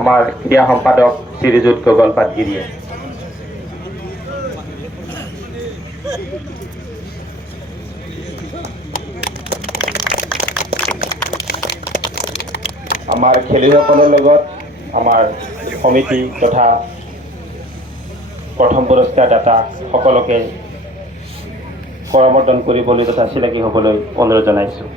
আমাৰ ক্ৰীড়া সম্পাদক শ্ৰীযুত গগন পাটগিৰিয়ে। আমাৰ খেলুৱৈসকলৰ লগত আমাৰ সমিতি তথা প্ৰথম পুৰস্কাৰ দাতা সকলোকে কৰমৰ্দন কৰিবলৈ তথা চিনাকি হ'বলৈ অনুৰোধ জনাইছোঁ।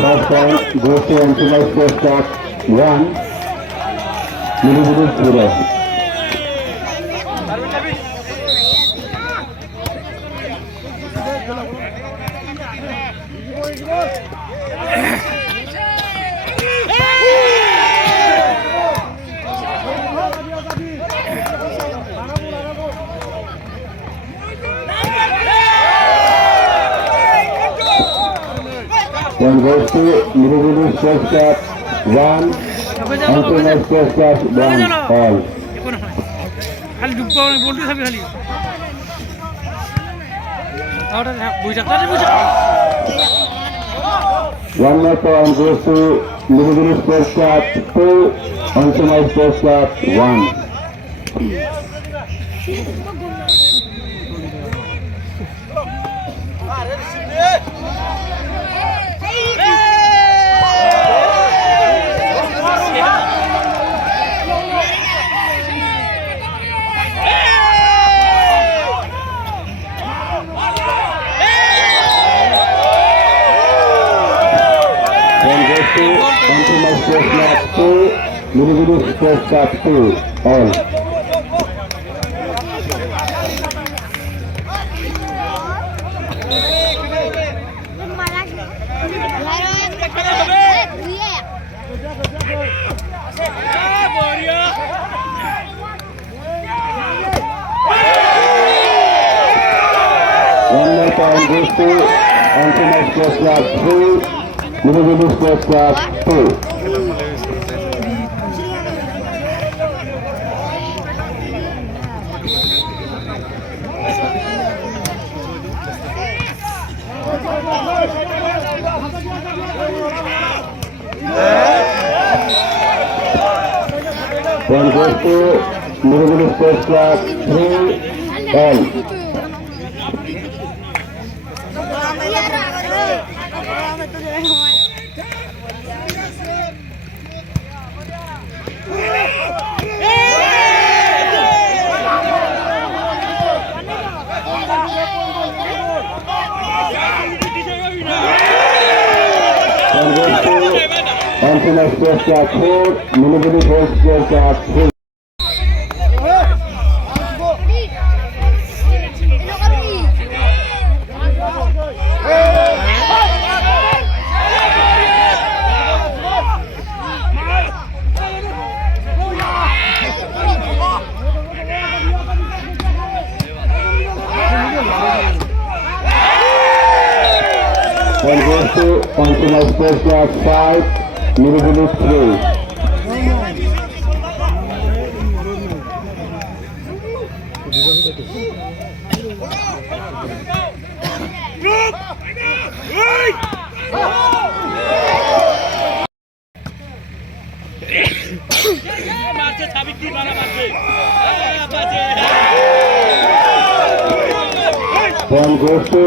First point goes to Anthony Sports Club 1, Miliburu 0. One goes to Miliburu Sports Club 1, Anthony Sports Club 1, all. খালি ডুববা বলতে থাকবে খালি আউট বুঝা করে বুঝা One more point goes to Miliburu Sports Club 2, Anthony Sports Club 1. Anthony Sports Club 2, Miliburu Sports Club 2, all. One more time goes to Anthony Sports Club 3, Miliburu Sports Club 2. One goes to Miliburu Sports Club 3, all. Anthony Sports Club 4, Miliburu Sports Club 3. One goes to Anthony Sports Club 5, Miliburu 3. One goes to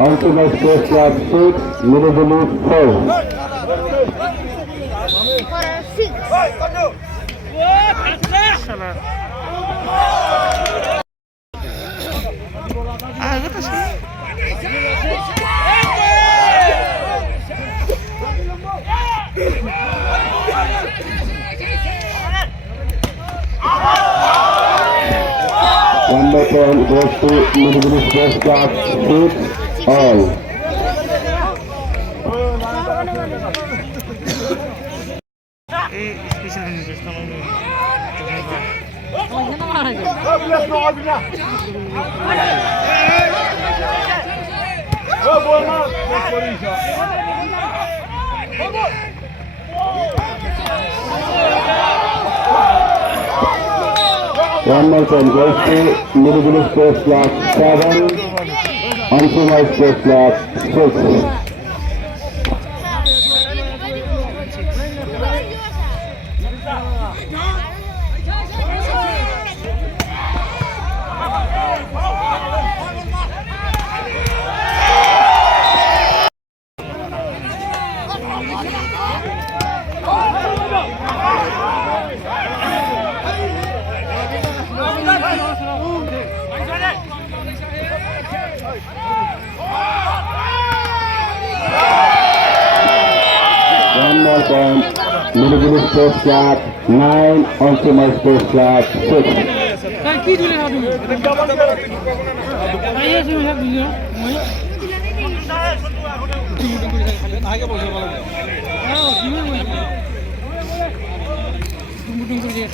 On to my sports club 6, Nirubulu 4. শালা Number 10 goes to Nirubulu sports club 6, all. এই special নির্দেশ One more time goes to Nirubulu sports club 7, on to my sports club 6. One more time, Nirubulu sports club 9, on to my sports club 6. কি দিলে না তুমি I আছে সব দিলে মই আগে বসে বলা হ্যাঁ দিলে মই মুটুম করে দিয়ে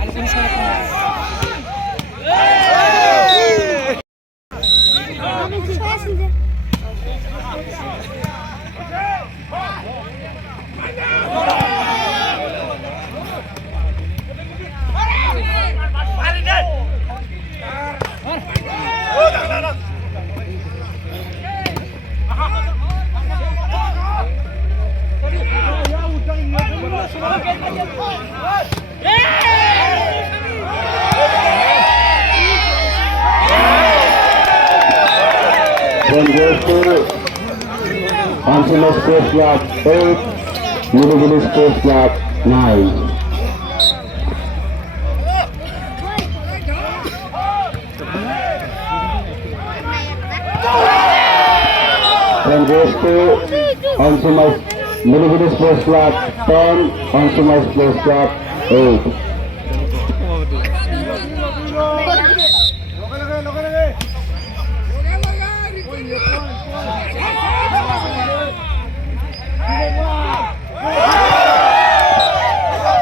আর কোন সারা Then goes to Antelope Sports Club 8, Nirubulu Sports Club 9. Then goes to Nirubulu Sports Club 10, onto my Sports Club 8.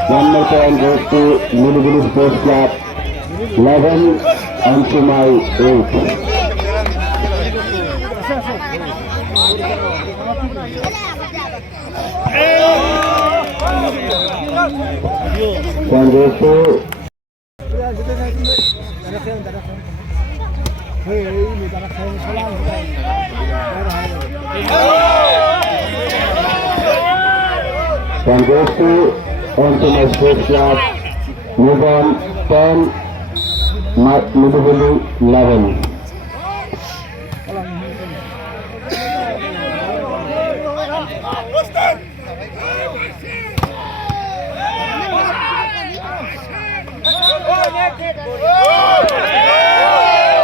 One more time goes to Nirubulu Sports Club 11, onto my 8. Then goes to onto my sports club, move on 10, Nirubulu 11.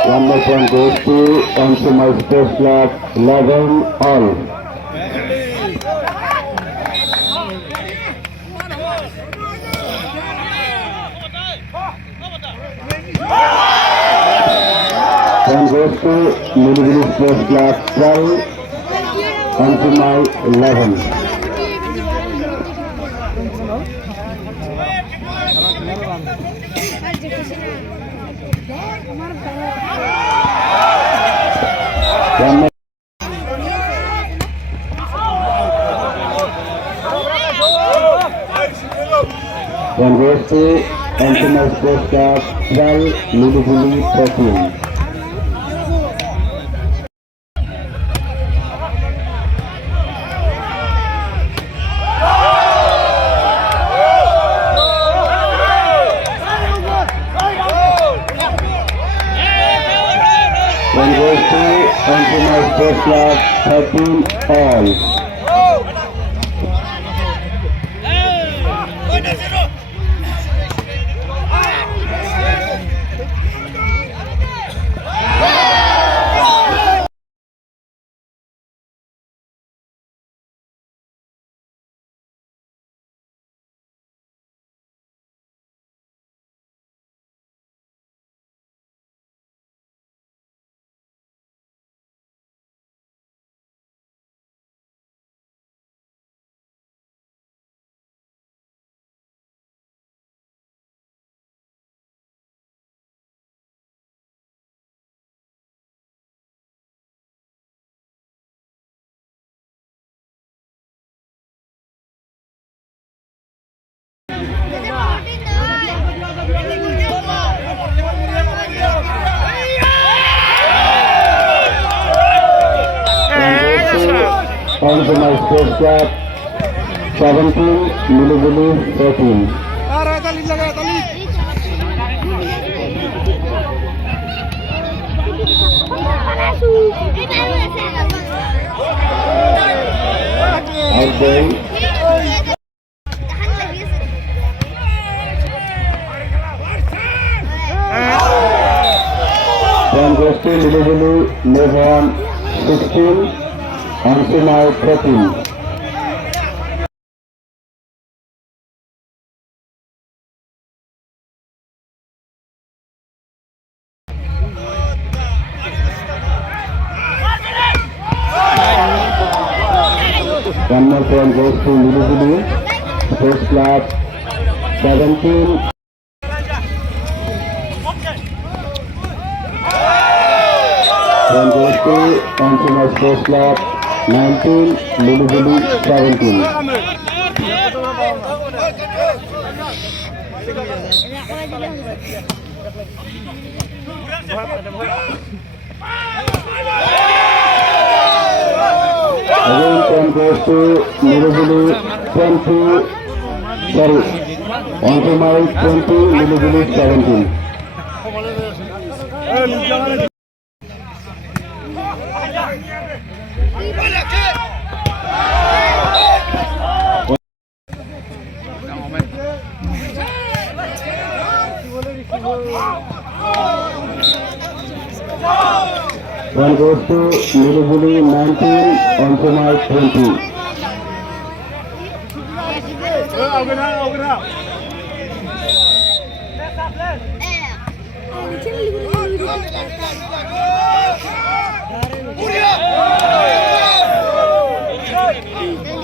One more time goes to onto my sports club 11, all. Then goes to Nirubulu Sports Club 12, onto my 11. One more. Then goes to onto my sports club 12, Nirubulu 13. Then goes to Anthony Sports Club 13 all. Anthony Sports Club 17, Milibili 13. Talit lagay, talit. Outgoing. Then goes to Milibili, move on 16, Anthony 13. One more point goes to Milibili, Sports Club 17. One goes to Anthony Sports Club 19, Milibili 17. Again, point goes to Milibili 20, sorry, Anthony 20, Milibili 17. One goes to Milibili 19, Anthony 20.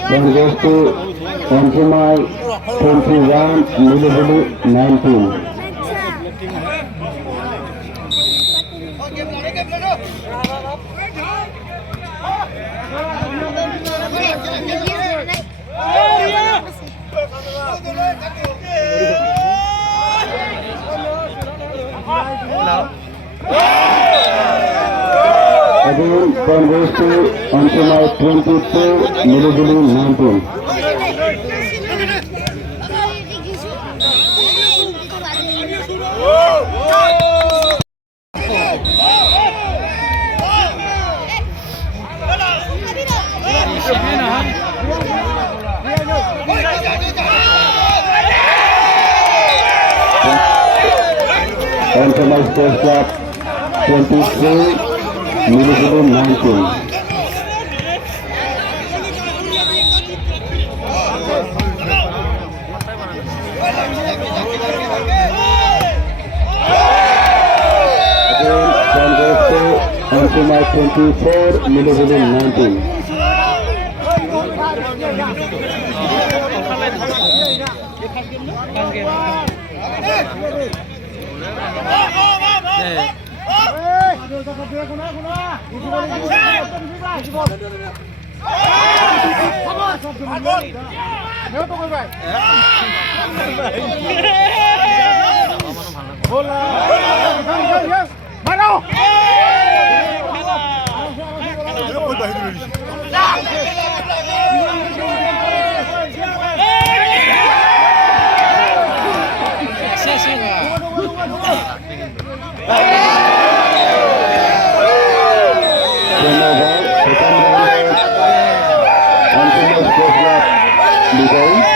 One goes to Anthony 21, Milibili 19. Again, one goes to Anthony 22, Milibili 19. Anthony Sports Club 23, Milibili 19. Anthony 24, Milibili 19. বিজয়ী